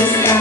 the sky.